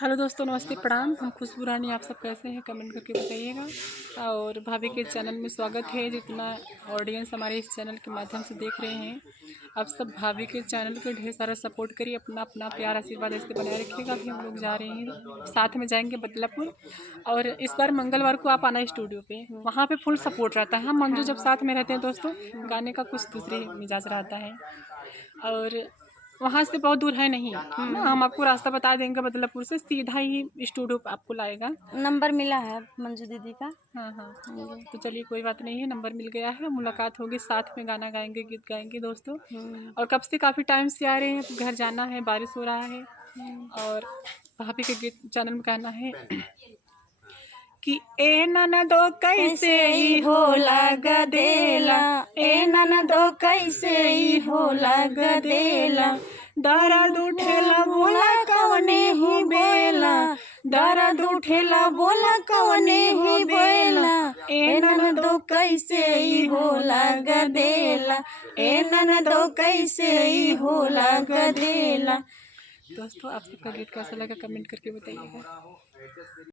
Hello दोस्तों, नमस्ते, प्रणाम। हम खुशबू रानी, आप सब कैसे हैं कमेंट करके बताइएगा। और भाभी के चैनल में स्वागत है। जितना ऑडियंस हमारे इस चैनल के माध्यम से देख रहे हैं, आप सब भाभी के चैनल को ढेर सारा सपोर्ट करिए। अपना अपना प्यार आशीर्वाद ऐसे बनाए रखिएगा। अभी हम लोग जा रहे हैं, साथ में जाएंगे बदलापुर। और इस बार मंगलवार को आप आना स्टूडियो पे, वहाँ पे फुल सपोर्ट रहता है। हम मंजू जब साथ में रहते हैं दोस्तों, गाने का कुछ दूसरे मिजाज रहता है। और वहाँ से बहुत दूर है नहीं ना, हम आपको रास्ता बता देंगे। बदलापुर से सीधा ही स्टूडियो पे आपको लाएगा। नंबर मिला है मंजू दीदी का। हाँ हाँ, तो चलिए, कोई बात नहीं है, नंबर मिल गया है, मुलाकात होगी, साथ में गाना गाएंगे, गीत गाएंगे दोस्तों। और कब से काफ़ी टाइम से आ रहे हैं, घर जाना है, बारिश हो रहा है। और भाभी के गीत चैनल में कहना है कि ए ननदो कैसे ही होला गदेला, ए ननदो कैसे ही होला गदेला, दर्द उठेला बोला कवने ही बेला, दर्द उठेला बोला कवने ही बेला, ए ननदो कैसे ही होला गदेला, ए ननदो कैसे ही होला गदेला। दोस्तों, आप सबका गीत कैसा लगा कमेंट करके बताइएगा।